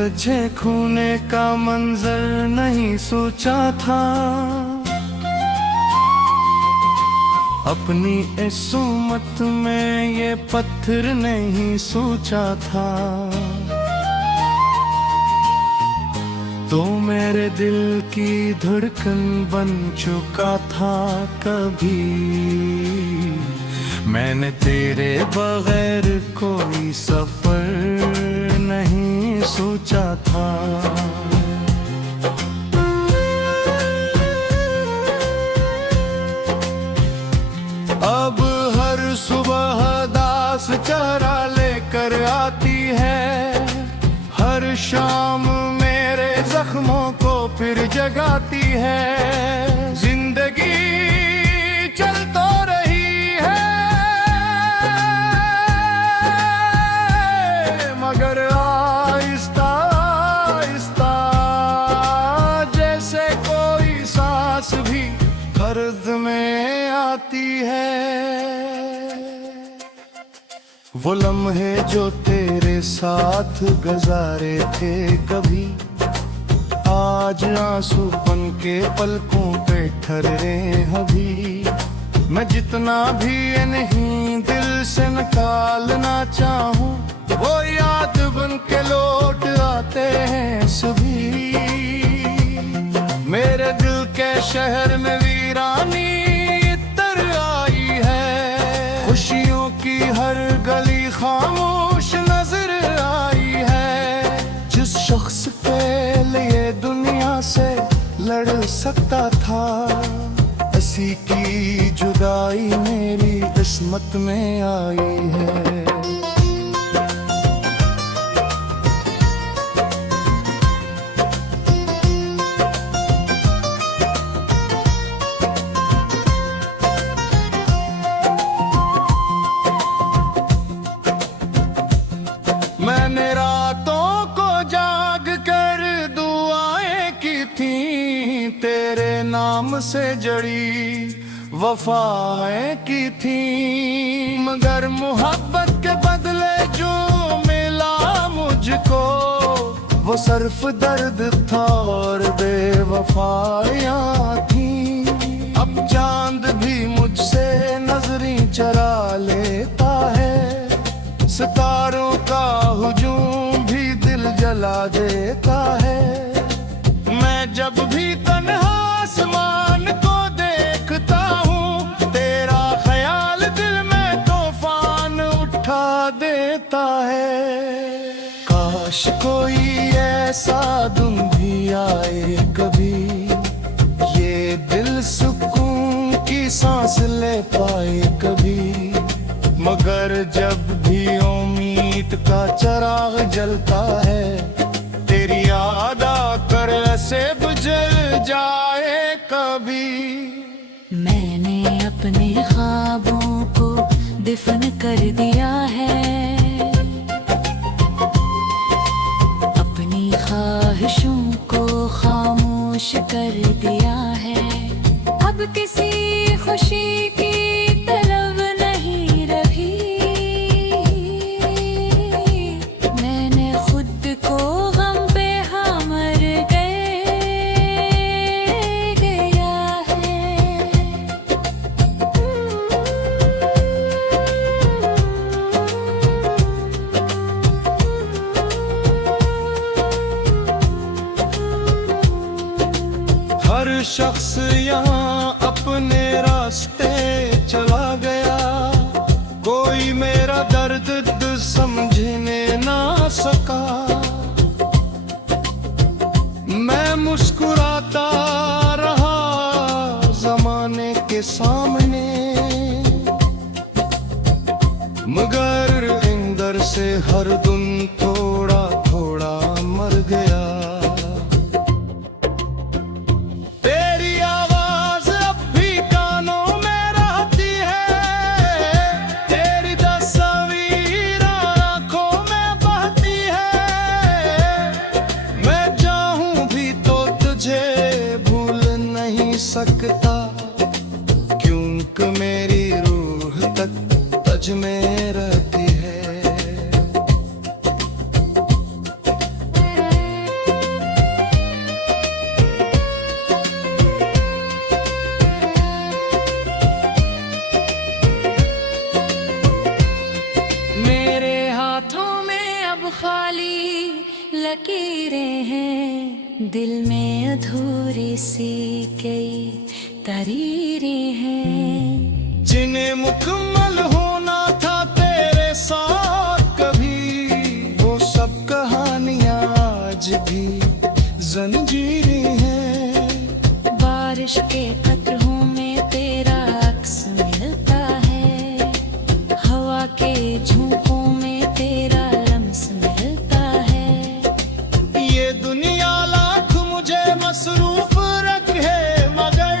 तुझे खोने का मंजर नहीं सोचा था, अपनी इस उम्मत में ये पत्थर नहीं सोचा था। तो मेरे दिल की धड़कन बन चुका था कभी, मैंने तेरे बगैर कोई सफर नहीं सोचा था। अब हर सुबह दास चरा लेकर आती है, हर शाम मेरे जख्मों को फिर जगाती है। जिंदगी चल तो रही है मगर आहिस्ता आहिस्ता, जैसे कोई सांस भी दर्द में आती है। वो लम्हे जो तेरे साथ गुजारे थे कभी, आज आंसू बन के पलकों पे ठहरे अभी। मैं जितना भी नहीं दिल से निकालना चाहूं, वो याद बन के लौट आते हैं सभी। मेरे दिल के शहर में वीरानी इतर आई है, खुशियों की हर गली खामोश नजर आई है। जिस शख्स के लिए दुनिया से लड़ सकता था, ऐसी की जुदाई मेरी किस्मत में आई है। मैंने रातों को जाग कर दुआएं की थी, तेरे नाम से जड़ी वफाएं की थी। मगर मोहब्बत के बदले जो मिला मुझको, वो सिर्फ दर्द था और बेवफाइयां थी। अब चांद भी मुझसे नजरें चरा लेता है, सितारों का हुजूम भी दिल जला देता है। मैं जब भी तन्हा आसमान को देखता हूँ, तेरा ख्याल दिल में तूफान उठा देता है। काश कोई ऐसा दिन भी आए कभी, ये दिल सुकून की सांस ले पाए कभी। मगर जब भी उम्मीद का चिराग जलता है, तेरी याद आकर ऐसे बुझ जाए कभी। मैंने अपने ख्वाबों को दफन कर दिया है, अपनी ख्वाहिशों को खामोश कर दिया है। अब किसी खुशी की हर शख्स यहाँ अपने रास्ते चला गया, कोई मेरा दर्द समझने ना सका। मैं मुस्कुराता रहा जमाने के सामने, मगर अंदर से हर दिन थोड़ा थोड़ा मर गया। सकता क्योंकि मेरी रूह तक तुझ में रहती है। तहरीरें हैं जिन्हें मुकम्मल होना था तेरे साथ कभी, वो सब कहानियां आज भी जंजीरें हैं। बारिश के कतरों में तेरा अक्स मिलता है, हवा के झोंकों में तेरा लम्स मिलता है। ये दुनिया लाख मुझे मसरूफ रखे, मगर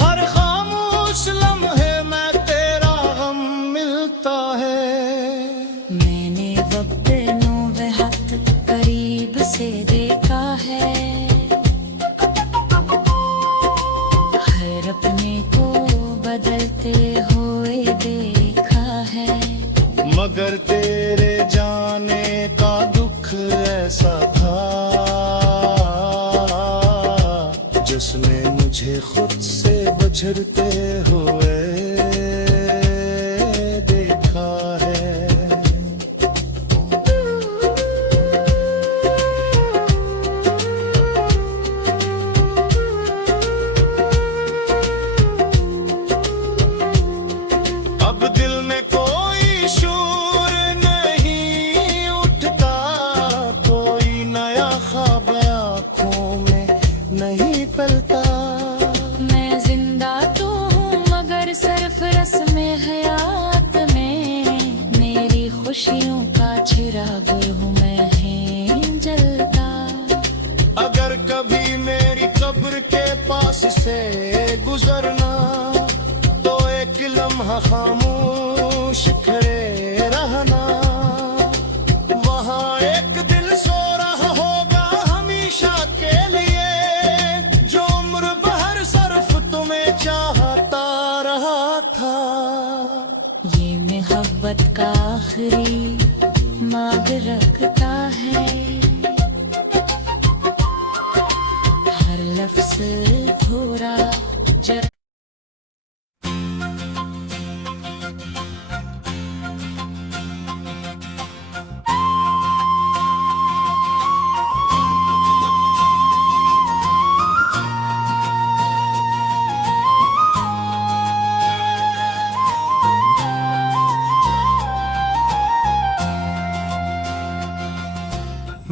हर खामोश लम्हे में तेरा गम मिलता है। मैंने वक्त नौवे हाथ करीब से देखा है, हर अपने को बदलते हुए देखा है। मगर तेरे जाने का दुख ऐसा था जिसने मुझे खुद से बछड़ते हुए देखा है। अब दिल में कोई शूर नहीं उठता, कोई नया ख्वाब आँखों में नहीं पलता। मैं जिंदा तो हूँ मगर सरफरस में हयात में, मेरी खुशियों का चिराग हूँ मैं है जलता। अगर कभी मेरी कब्र के पास से गुजरना, तो एक लम्हा खामोश खड़े रहना। वहाँ एक दिल सो रहा होगा हमेशा के लिए, जो उम्र बहर सरफ तुम्हें चाहता रहा था। ये मोहब्बत का आखिरी मांग रखता है, हर लफ्ज़ थोड़ा जरा।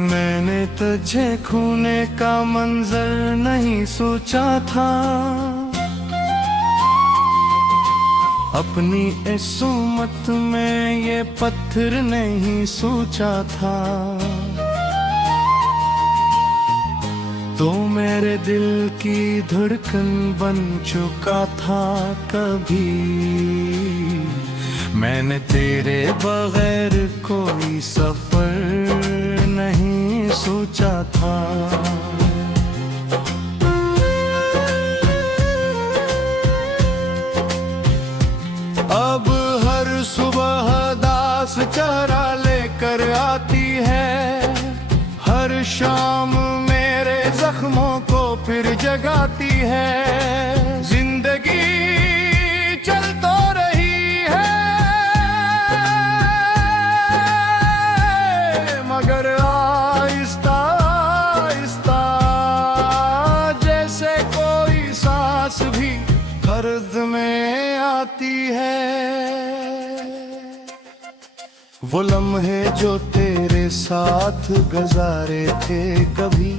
मैंने तुझे खोने का मंजर नहीं सोचा था, अपनी इस उम्मत में ये पत्थर नहीं सोचा था। तो मेरे दिल की धड़कन बन चुका था कभी, मैंने तेरे बगैर कोई सफर नहीं सोचा था। अब हर सुबह दास चेहरा लेकर आती है, हर शाम मेरे जख्मों को फिर जगाती है। जिंदगी चल तो रही है मगर आहिस्ता आहिस्ता, जैसे कोई सांस भी दर्द में आती है। वो लम्हे जो तेरे साथ गुजारे थे कभी,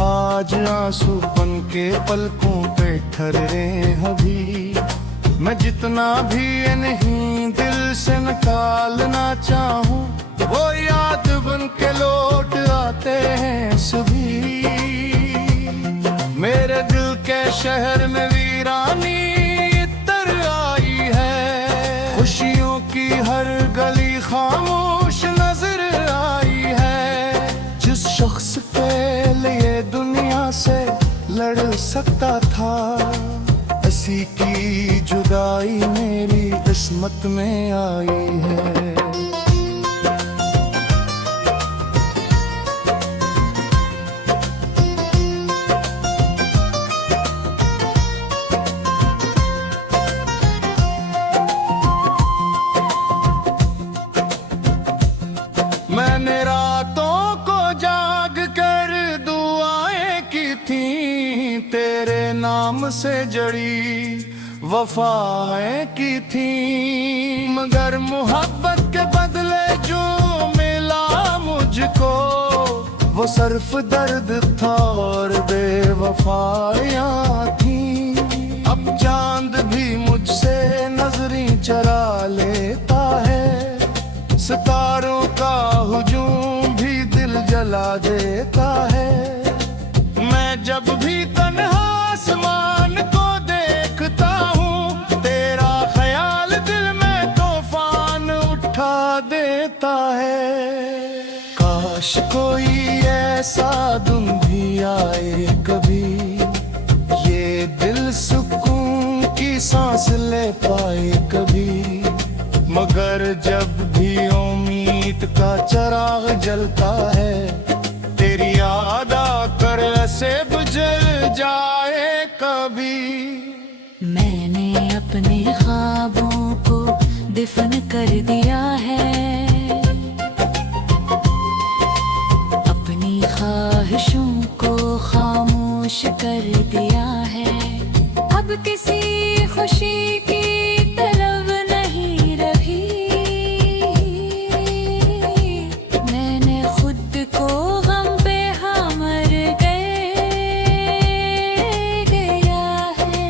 आज आंसू बन के पलकों पे ठहरे अभी। मैं जितना भी इन्हीं दिल से निकालना चाहूं, वो याद बन के लौट आते हैं सभी। मेरे दिल के शहर में वीरानी इतर आई है, खुशियों की हर गली खामोश नजर आई है। जिस शख्स के लिए दुनिया से लड़ सकता था, ऐसी की जुदाई मेरी किस्मत में आई है। मैंने रातों को जाग कर दुआएं की थी, तेरे नाम से जड़ी वफाएं की थी, मगर मोहब्बत के बदले जो मिला मुझको वो सिर्फ दर्द था और बेवफाइयां थी। अब चांद भी मुझसे नजरें चरा लेता है, सितारों का हुजूम भी दिल जला देता है। मैं जब भी तन्हा आसमान को देखता हूँ, तेरा ख्याल दिल में तूफान उठा देता है। काश कोई ऐसा दिन भी आए कभी, ये दिल सुकून की सांस ले पाए कभी, मगर जब भी उम्मीद का चिराग जलता है, तेरी याद आकर ऐसे बुझ जाए कभी। मैंने अपने ख्वाबों को दफन कर दिया है, अपनी ख्वाहिशों को खामोश कर दिया है। अब किसी खुशी की तलब नहीं रही, मैंने खुद को गम पे मर गया है।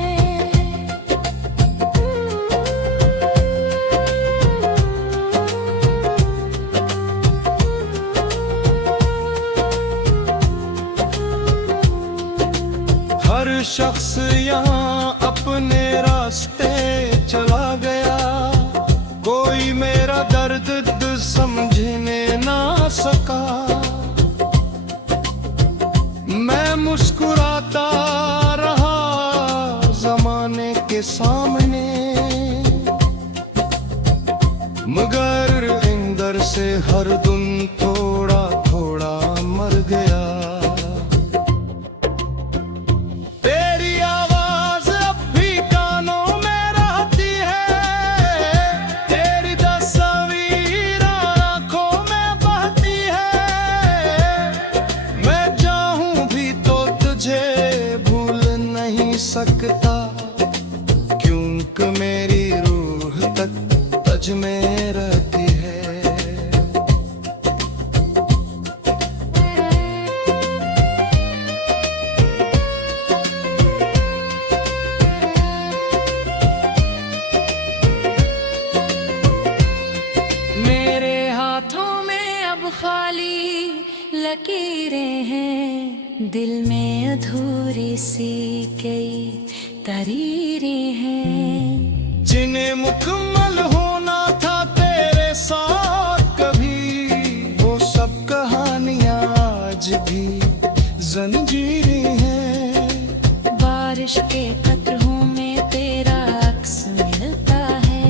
हर शख्स यहाँ अपने रास्ते चला गया, कोई मेरा दर्द समझने ना सका। मैं मुस्कुराता रहा जमाने के सामने, मगर अंदर से हर दिन थोड़ा थोड़ा मर गया। तेरी आवाज अब भी कानों में रहती है, तेरी तस्वीर आंखों में बहती है। मैं चाहूं भी तो तुझे भूल नहीं सकता, क्योंकि मेरी रूह तक तुझ में रहती है। मेरे हाथों में अब खाली लकीरें हैं, दिल में अधूरी सी कई तरीरें हैं। जिन्हें मुकम्मल होना था तेरे साथ कभी, वो सब कहानियां आज भी जंजीरें हैं। बारिश के कतरों में तेरा अक्स मिलता है,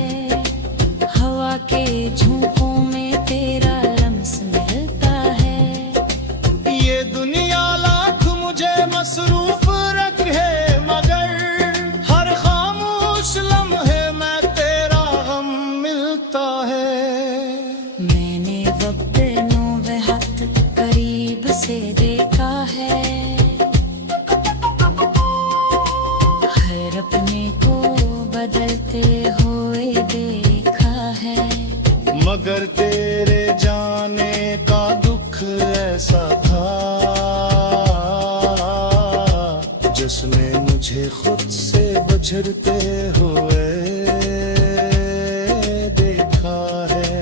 हवा के झोंकों में तेरा लम्स मिलता है। ये दुनिया लाख मुझे मसरूफ रखे, मगर हर खामोश लम्हे में तेरा गम मिलता है। मैंने वक्त नौबहत करीब से देखा है, हर अपने को बदलते हुए देखा है। मगर तेरे जाने का दुख ऐसा था, जिसने मुझे खुद से बछड़ते हुए देखा है।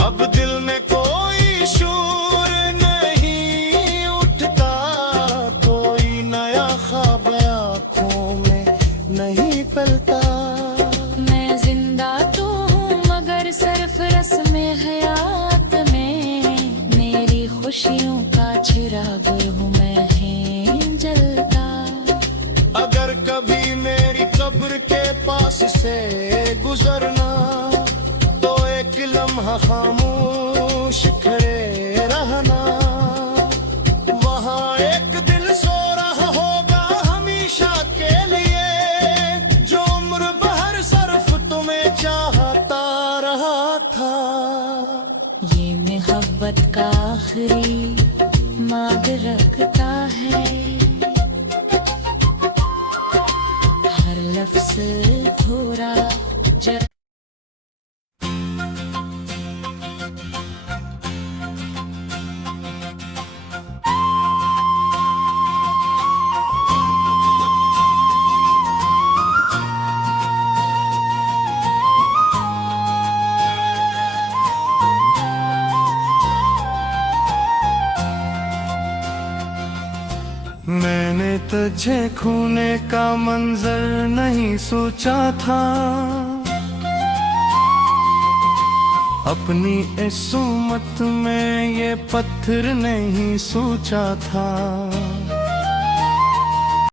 अब दिल में कोई शूर नहीं उठता, कोई नया ख्वाब आँखों में नहीं पलता। मैं जिंदा तो हूँ मगर सिर्फ रस्म हयात में, मेरी खुशियों का चिराग हूँ मैं है जलता। अगर कभी मेरी कब्र के पास से गुजरना, तो एक लम्हा खामोश खड़े रहना। वहाँ एक दिल सो रहा होगा हमेशा के लिए, जो उम्र भर सर्फ था। ये मोहब्बत का आखिरी मार्ग रखता है, हर लफ्ज़ थोड़ा जर मैंने तुझे खोने का मंजर नहीं सोचा था, अपनी इस उम्मत में ये पत्थर नहीं सोचा था।